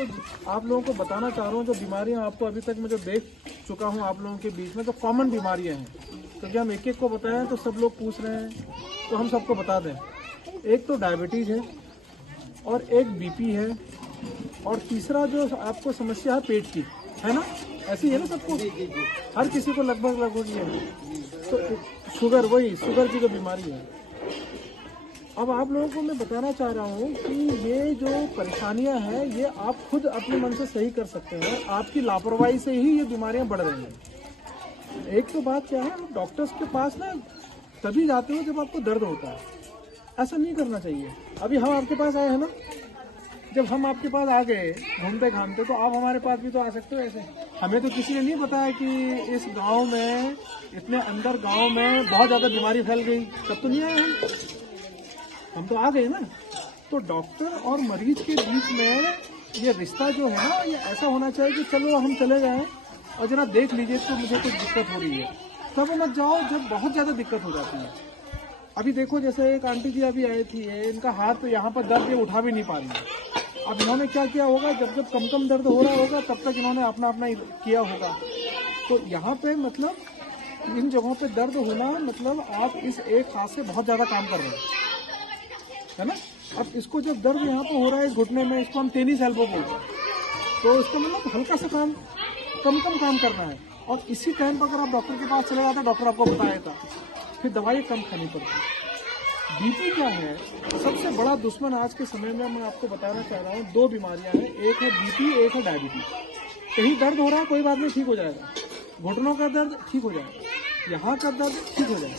तो आप लोगों को बताना चाह रहा हूँ जो बीमारियाँ आपको अभी तक मैं जो देख चुका हूँ आप लोगों के बीच में, तो कॉमन बीमारियाँ हैं, क्योंकि हम एक एक को बताएं तो सब लोग पूछ रहे हैं, तो हम सबको बता दें। एक तो डायबिटीज़ है, और एक बीपी है, और तीसरा जो आपको समस्या है पेट की, है ना? ऐसी है ना सबको, हर किसी को लगभग ये है। तो शुगर, वही शुगर की जो बीमारी है। अब आप लोगों को मैं बताना चाह रहा हूँ कि ये जो परेशानियां हैं ये आप खुद अपने मन से सही कर सकते हैं। आपकी लापरवाही से ही ये बीमारियां बढ़ रही हैं। एक तो बात क्या है, आप डॉक्टर्स के पास ना तभी जाते हो जब आपको दर्द होता है। ऐसा नहीं करना चाहिए। अभी हम आपके पास आए हैं ना, जब हम आपके पास आ गए घूमते घामते, तो आप हमारे पास भी तो आ सकते हो ऐसे। हमें तो किसी ने नहीं बताया कि इस गांव में, इतने अंदर गांव में बहुत ज़्यादा बीमारी फैल गई, तब तो नहीं आए हम तो आ गए ना। तो डॉक्टर और मरीज के बीच में ये रिश्ता जो है ना, ये ऐसा होना चाहिए कि चलो हम चले गए और जरा देख लीजिए तो मुझे कुछ दिक्कत हो रही है, तब मत जाओ जब बहुत ज़्यादा दिक्कत हो जाती है। अभी देखो, जैसे एक आंटी जी अभी आई थी, इनका हाथ यहाँ पर दर्द, ये उठा भी नहीं पा रही है। अब इन्होंने क्या किया होगा, जब जब कम कम दर्द हो रहा होगा तब तक इन्होंने अपना अपना किया होगा। तो यहाँ पे मतलब इन जगहों पे दर्द होना मतलब आप इस एक हाथ से बहुत ज़्यादा काम कर रहे हैं, है ना? अब इसको जब दर्द यहाँ पे हो रहा है इस घुटने में, इसको हम टेनिस एल्बो बोलते हैं। तो इसका मतलब हल्का सा काम, कम काम करना है। और इसी टाइम पर अगर आप डॉक्टर के पास चले जाते, डॉक्टर आपको बताया था, फिर दवाई कम खानी पड़ती। बीपी क्या है? सबसे बड़ा दुश्मन आज के समय में मैं आपको बताना चाह रहा हूँ, दो बीमारियां हैं, एक है बीपी, एक है डायबिटीज। कहीं दर्द हो रहा है, कोई बात नहीं, ठीक हो जाएगा। घुटनों का दर्द ठीक हो जाएगा, यहाँ का दर्द ठीक हो जाएगा।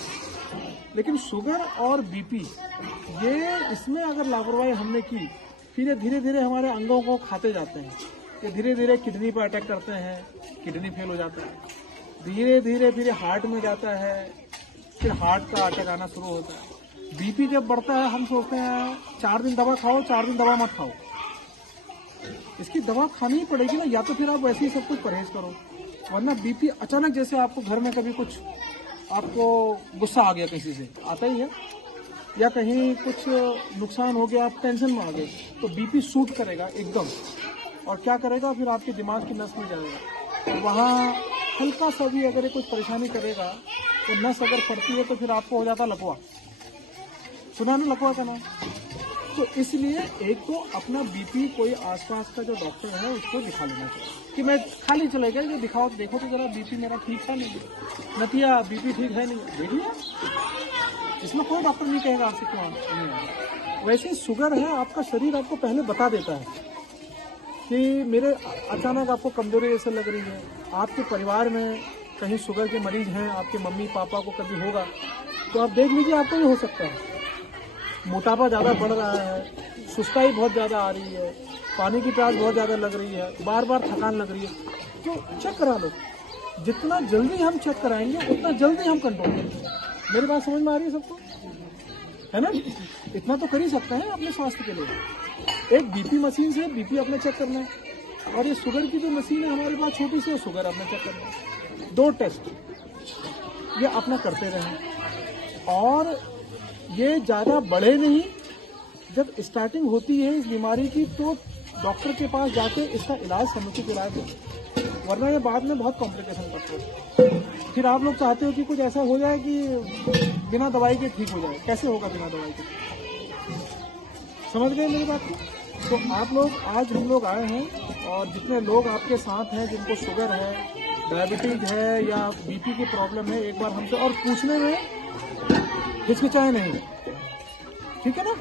लेकिन शुगर और बीपी, ये इसमें अगर लापरवाही हमने की, फिर ये धीरे धीरे हमारे अंगों को खाते जाते हैं। ये धीरे धीरे किडनी पर अटैक करते हैं, किडनी फेल हो जाता है, धीरे धीरे फिर हार्ट में जाता है, फिर हार्ट का अटैक आना शुरू होता है। बीपी जब बढ़ता है, हम सोचते हैं 4 दिन दवा खाओ, 4 दिन दवा मत खाओ। इसकी दवा खानी ही पड़ेगी ना, या तो फिर आप वैसे ही सब कुछ परहेज करो, वरना बीपी अचानक, जैसे आपको घर में कभी कुछ आपको गुस्सा आ गया, किसी से आता ही है, या कहीं कुछ नुकसान हो गया, आप टेंशन में आ गए, तो बीपी शूट करेगा एकदम। और क्या करेगा, फिर आपके दिमाग की नस में जाएगा, और वहाँ हल्का सा भी अगर कुछ परेशानी करेगा, तो नस अगर पड़ती है तो फिर आपको हो जाता लकवा। सुना ना लकवा का नाम? तो इसलिए एक तो अपना बीपी कोई आसपास का जो डॉक्टर है उसको दिखा लेना चाहिए। कि मैं खाली चले गए, जो दिखाओ, देखो तो जरा बीपी मेरा ठीक था नहीं, नतिया बीपी ठीक है नहीं, देख लिया, इसमें कोई डॉक्टर नहीं कहेगा आपसे क्यों नहीं। वैसे शुगर है, आपका शरीर आपको पहले बता देता है कि मेरे अचानक आपको कमजोरी ऐसे लग रही है। आपके परिवार में कहीं शुगर के मरीज हैं, आपके मम्मी पापा को कभी होगा, तो आप देख लीजिए, आपको भी हो सकता है। मोटापा ज़्यादा बढ़ रहा है, सुस्ताई बहुत ज़्यादा आ रही है, पानी की प्यास बहुत ज़्यादा लग रही है, बार बार थकान लग रही है, तो चेक करा लो। जितना जल्दी हम चेक कराएंगे उतना जल्दी हम कंट्रोल करेंगे। मेरी बात समझ में आ रही है सबको, है ना? इतना तो कर ही सकते हैं अपने स्वास्थ्य के लिए। एक बीपी मशीन से बीपी अपने चेक करना है, और ये शुगर की जो मशीन है हमारे पास छोटी सी, शुगर अपने चेक करना है। 2 टेस्ट ये अपना करते रहें, और ये ज़्यादा बढ़े नहीं। जब स्टार्टिंग होती है इस बीमारी की, तो डॉक्टर के पास जाके इसका इलाज, समुचित इलाज हो, वरना ये बाद में बहुत कॉम्प्लिकेशन करते हैं। फिर आप लोग चाहते हो कि कुछ ऐसा हो जाए कि बिना दवाई के ठीक हो जाए। कैसे होगा बिना दवाई के? समझ गए मेरी बात को? तो आप लोग, आज हम लोग आए हैं, और जितने लोग आपके साथ हैं जिनको शुगर है, डायबिटीज है या बीपी की प्रॉब्लम है, एक बार हमसे और पूछने में हिचकिचाए नहीं, ठीक है ना?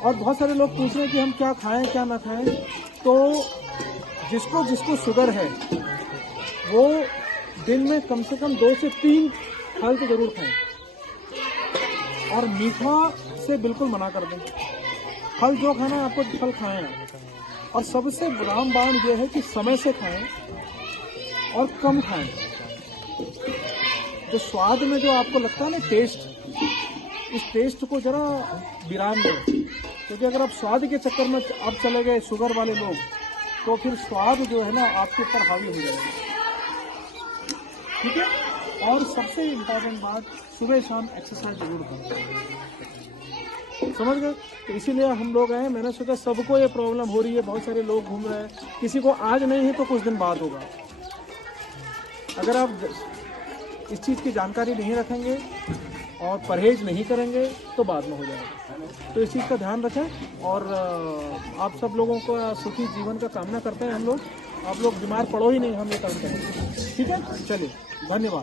और बहुत सारे लोग पूछ रहे हैं कि हम क्या खाएं क्या ना खाएं। तो जिसको जिसको शुगर है वो दिन में कम से कम 2 से 3 फल तो जरूर खाएं, और मीठा से बिल्कुल मना कर दें। फल जो खाना है आपको, फल खाएं, और सबसे रामबाण ये है कि समय से खाएं और कम खाएं। तो स्वाद में जो आपको लगता है ना टेस्ट, इस टेस्ट को जरा विराम दें, क्योंकि अगर आप स्वाद के चक्कर में आप चले गए शुगर वाले लोग, तो फिर स्वाद जो है ना आपके ऊपर हावी हो जाएगा, ठीक है? और सबसे इम्पोर्टेंट बात, सुबह शाम एक्सरसाइज जरूर करें। समझ गए। तो इसीलिए हम लोग आए, मैंने सोचा सबको ये प्रॉब्लम हो रही है, बहुत सारे लोग घूम रहे हैं, किसी को आज नहीं है तो कुछ दिन बाद होगा। अगर आप इस चीज़ की जानकारी नहीं रखेंगे और परहेज नहीं करेंगे तो बाद में हो जाएगा। तो इस चीज़ का ध्यान रखें और आप सब लोगों को सुखी जीवन का कामना करते हैं हम लोग। आप लोग बीमार पड़ो ही नहीं, हम ये काम करेंगे। ठीक है, चलिए, धन्यवाद।